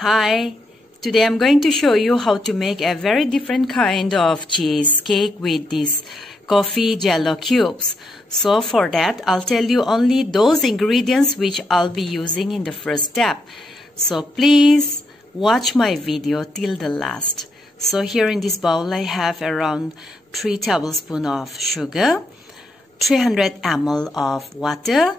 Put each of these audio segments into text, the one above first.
Hi, today I'm going to show you how to make a very different kind of cheesecake with these coffee jello cubes. So for that, I'll tell you only those ingredients which I'll be using in the first step. So please watch my video till the last. So here in this bowl, I have around 3 tablespoons of sugar, 300 ml of water,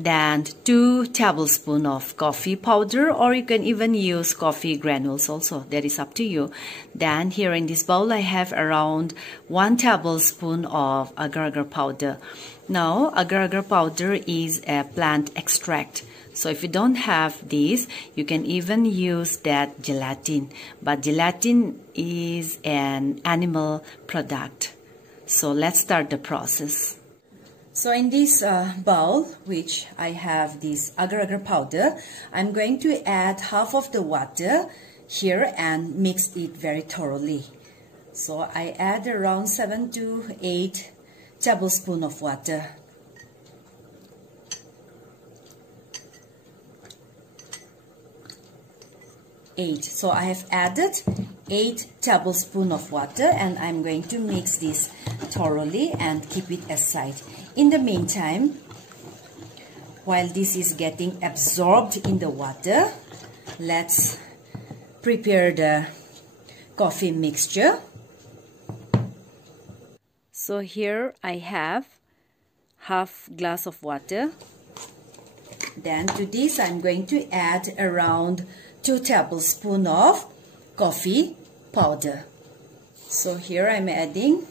then 2 tablespoons of coffee powder, or you can even use coffee granules also, that is up to you. Then here in this bowl I have around 1 tablespoon of agar-agar powder. Now agar-agar powder is a plant extract, so if you don't have this, you can even use that gelatin, but gelatin is an animal product. So let's start the process. So in this bowl, which I have this agar-agar powder, I'm going to add half of the water here and mix it very thoroughly. So I add around 7 to 8 tablespoons of water. So I have added 8 tablespoons of water, and I'm going to mix this thoroughly and keep it aside. In the meantime, while this is getting absorbed in the water, let's prepare the coffee mixture. So here I have half glass of water. Then to this I'm going to add around 2 tablespoons of coffee powder. So here I'm adding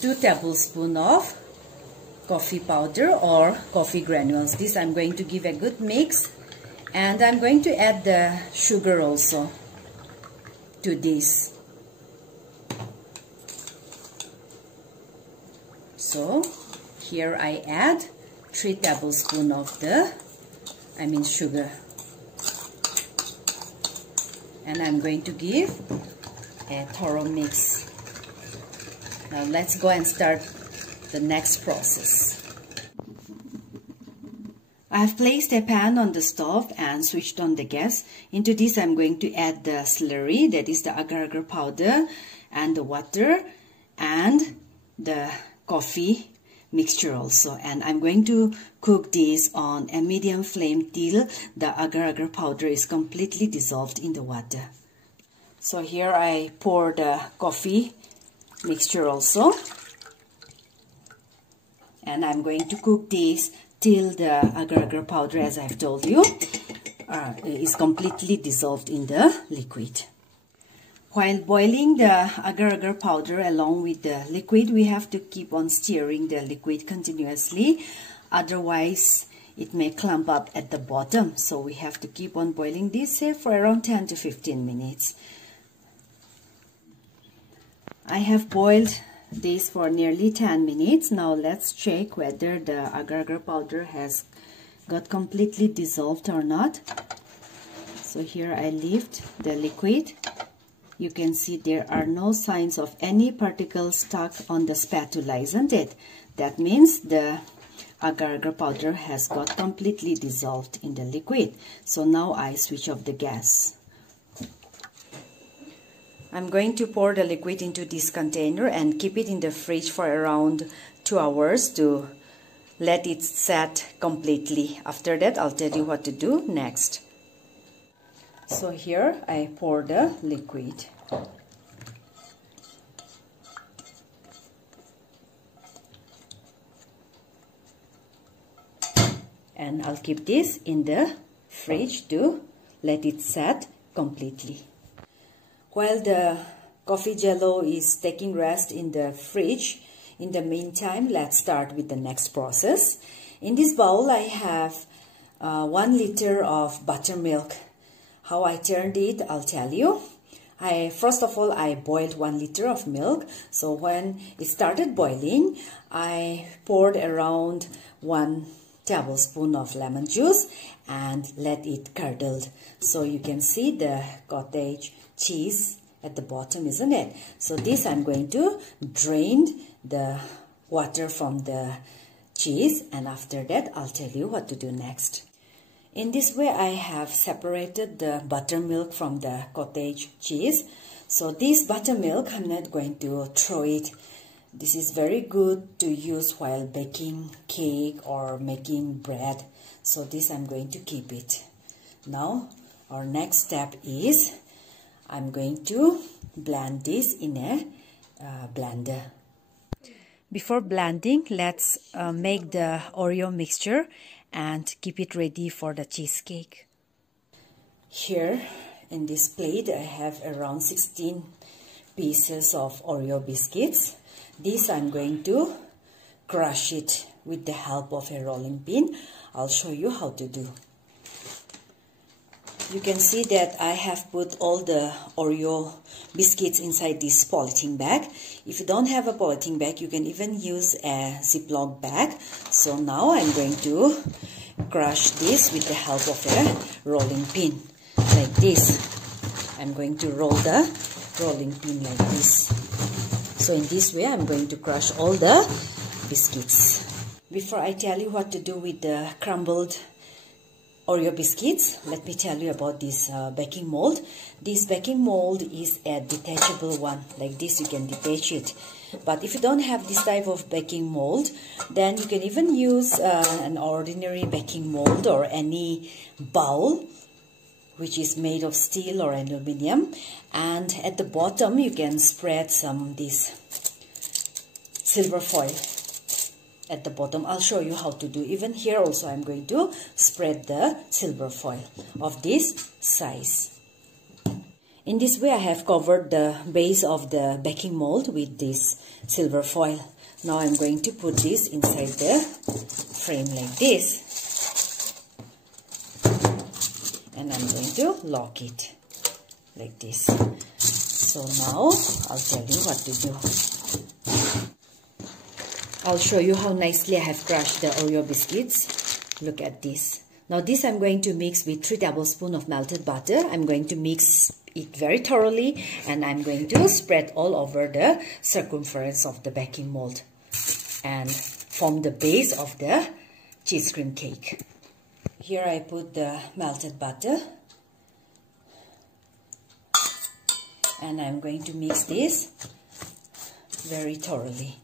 2 tablespoons of coffee powder or coffee granules. This I'm going to give a good mix, and I'm going to add the sugar also to this. So here I add 3 tablespoons of the sugar, and I'm going to give a thorough mix. Now let's go and start the next process. I have placed a pan on the stove and switched on the gas. Into this I'm going to add the slurry, that is the agar-agar powder, and the water and the coffee mixture also, and I'm going to cook this on a medium flame till the agar-agar powder is completely dissolved in the water. So here I pour the coffee mixture also, and I'm going to cook this till the agar-agar powder, as I've told you, is completely dissolved in the liquid. While boiling the agar-agar powder along with the liquid, we have to keep on stirring the liquid continuously, otherwise it may clump up at the bottom. So we have to keep on boiling this for around 10 to 15 minutes. I have boiled this for nearly 10 minutes. Now let's check whether the agar-agar powder has got completely dissolved or not. So here I lift the liquid. You can see there are no signs of any particles stuck on the spatula, isn't it? That means the agar-agar powder has got completely dissolved in the liquid. So now I switch off the gas. I'm going to pour the liquid into this container and keep it in the fridge for around 2 hours to let it set completely. After that, I'll tell you what to do next. So here I pour the liquid. And I'll keep this in the fridge to let it set completely. While the coffee jello is taking rest in the fridge, in the meantime, let's start with the next process. In this bowl, I have 1 liter of buttermilk. How I turned it, I'll tell you. First of all, I boiled 1 liter of milk. So when it started boiling, I poured around 1 tablespoon of lemon juice and let it curdle. So you can see the cottage cheese at the bottom, isn't it? So this I'm going to drain the water from the cheese, and after that I'll tell you what to do next. In this way, I have separated the buttermilk from the cottage cheese. So this buttermilk, I'm not going to throw it. This is very good to use while baking cake or making bread. So this I'm going to keep it. Now, our next step is I'm going to blend this in a blender. Before blending, let's make the Oreo mixture and keep it ready for the cheesecake. Here in this plate, I have around 16 pieces of Oreo biscuits. This I'm going to crush it with the help of a rolling pin. I'll show you how to do. You can see that I have put all the Oreo biscuits inside this polythene bag. If you don't have a polythene bag, you can even use a Ziploc bag. So now I'm going to crush this with the help of a rolling pin, like this. I'm going to roll the rolling pin like this. So in this way, I'm going to crush all the biscuits. Before I tell you what to do with the crumbled Oreo biscuits, let me tell you about this baking mold. This baking mold is a detachable one. Like this, you can detach it. But if you don't have this type of baking mold, then you can even use an ordinary baking mold or any bowl which is made of steel or aluminum. And at the bottom, you can spread some this silver foil. At the bottom, I'll show you how to do. Even here also, I'm going to spread the silver foil of this size. In this way, I have covered the base of the baking mold with this silver foil. Now I'm going to put this inside the frame like this. And I'm going to lock it like this. So now, I'll tell you what to do. I'll show you how nicely I have crushed the Oreo biscuits. Look at this. Now this I'm going to mix with 3 tablespoons of melted butter. I'm going to mix it very thoroughly and I'm going to spread all over the circumference of the baking mold and form the base of the cheese cream cake. Here I put the melted butter and I'm going to mix this very thoroughly.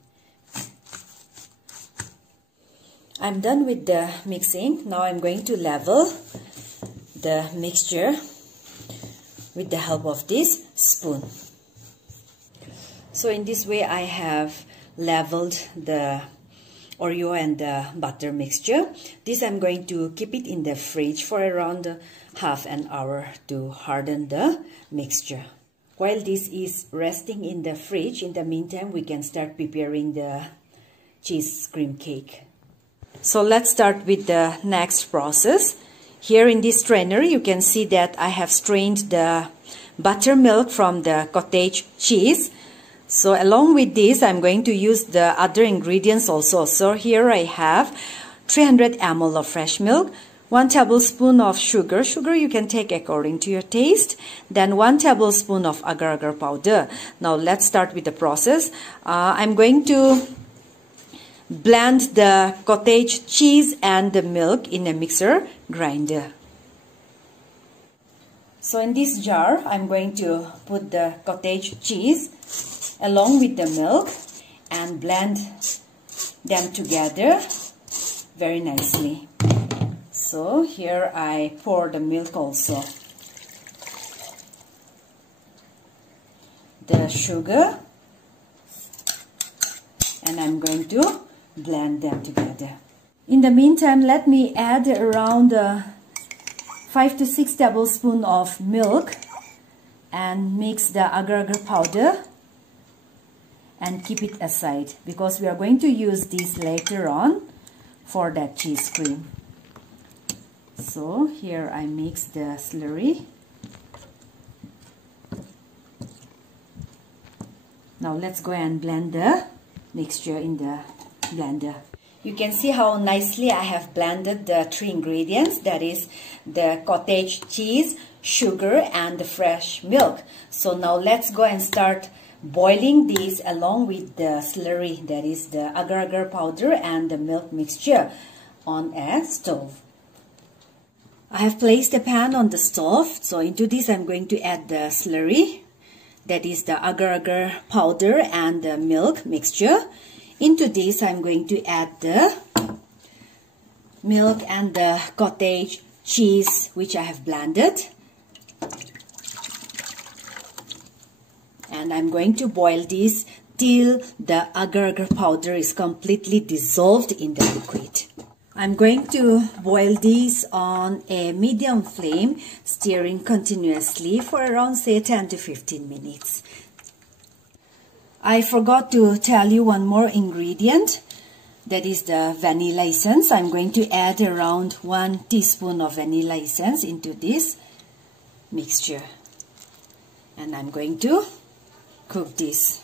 I'm done with the mixing. Now I'm going to level the mixture with the help of this spoon. So in this way I have leveled the Oreo and the butter mixture. This I'm going to keep it in the fridge for around half an hour to harden the mixture. While this is resting in the fridge, in the meantime we can start preparing the cheese cream cake. So let's start with the next process. Here in this strainer, you can see that I have strained the buttermilk from the cottage cheese. So along with this, I'm going to use the other ingredients also. So here I have 300 ml of fresh milk, 1 tablespoon of sugar. Sugar you can take according to your taste. Then 1 tablespoon of agar-agar powder. Now let's start with the process. I'm going to blend the cottage cheese and the milk in a mixer grinder. So in this jar, I'm going to put the cottage cheese along with the milk and blend them together very nicely. So here I pour the milk also, the sugar, and I'm going to blend them together. In the meantime, let me add around 5 to 6 tablespoons of milk and mix the agar-agar powder and keep it aside because we are going to use this later on for that cheese cream. So here I mix the slurry. Now let's go and blend the mixture in the blender. You can see how nicely I have blended the 3 ingredients, that is the cottage cheese, sugar and the fresh milk. So now let's go and start boiling these along with the slurry, that is the agar-agar powder and the milk mixture on a stove. I have placed the pan on the stove. So into this I'm going to add the slurry. That is the agar-agar powder and the milk mixture. Into this I'm going to add the milk and the cottage cheese which I have blended. And I'm going to boil this till the agar-agar powder is completely dissolved in the liquid. I'm going to boil this on a medium flame, stirring continuously for around say 10 to 15 minutes. I forgot to tell you one more ingredient. That is the vanilla essence. I'm going to add around 1 teaspoon of vanilla essence into this mixture. And I'm going to cook this.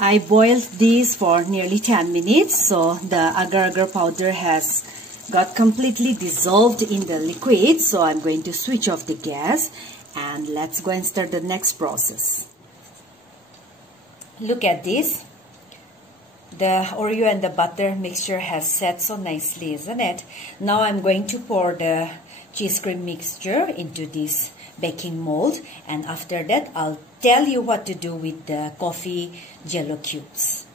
I boiled this for nearly 10 minutes, so the agar-agar powder has got completely dissolved in the liquid. So I'm going to switch off the gas and let's go and start the next process. Look at this. The Oreo and the butter mixture has set so nicely, isn't it? Now I'm going to pour the cheese cream mixture into this baking mold, and after that I'll tell you what to do with the coffee jello cubes.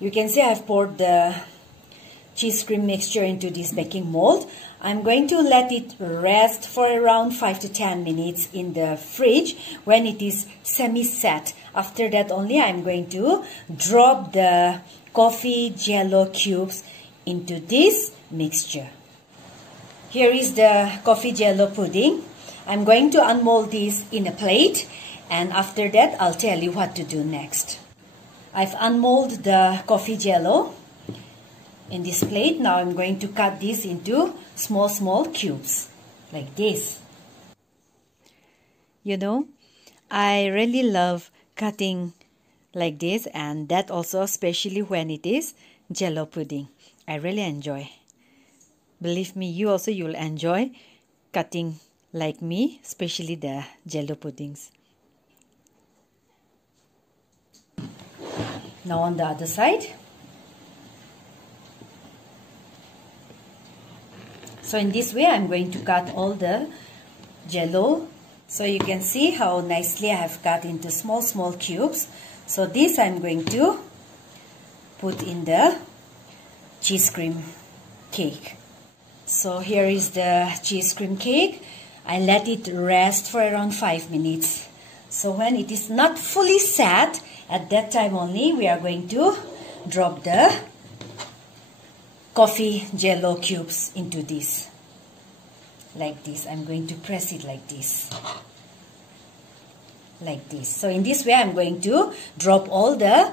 You can see I've poured the cheese cream mixture into this baking mold. I'm going to let it rest for around 5 to 10 minutes in the fridge when it is semi-set. After that only I'm going to drop the coffee jello cubes into this mixture. Here is the coffee jello pudding. I'm going to unmold this in a plate, and after that I'll tell you what to do next. I've unmolded the coffee jello in this plate. Now I'm going to cut this into small cubes like this. You know, I really love cutting like this, and that also especially when it is jello pudding. I really enjoy. Believe me, you also you'll enjoy cutting like me, especially the jello puddings. Now on the other side. So in this way I'm going to cut all the jello. So you can see how nicely I have cut into small cubes. So this I'm going to put in the cheese cream cake. So here is the cheese cream cake. I let it rest for around 5 minutes. So when it is not fully set, at that time only we are going to drop the coffee jello cubes into this. Like this. I'm going to press it like this. Like this. So in this way I'm going to drop all the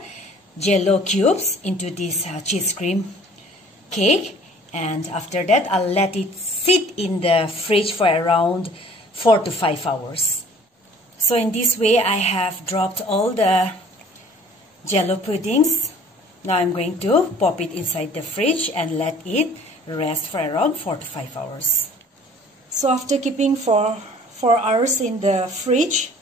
jello cubes into this cheese cream cake. And after that, I'll let it sit in the fridge for around 4 to 5 hours. So in this way, I have dropped all the jello puddings. Now I'm going to pop it inside the fridge and let it rest for around 4 to 5 hours. So after keeping for 4 hours in the fridge,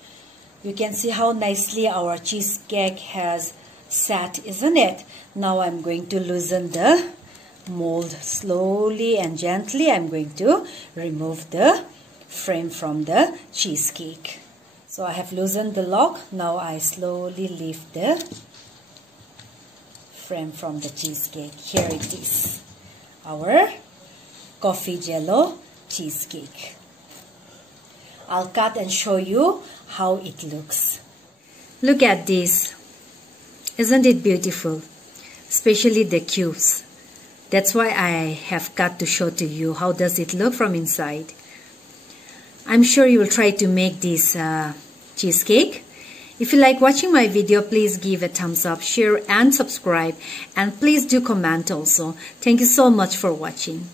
you can see how nicely our cheesecake has sat, isn't it? Now I'm going to loosen the mold slowly and gently. I'm going to remove the frame from the cheesecake. So I have loosened the lock. Now I slowly lift the frame from the cheesecake. Here it is, our coffee jello cheesecake. I'll cut and show you how it looks. Look at this. Isn't it beautiful? Especially the cubes. That's why I have cut to show to you how does it look from inside. I'm sure you will try to make this cheesecake. If you like watching my video, please give a thumbs up, share and subscribe, and please do comment also. Thank you so much for watching.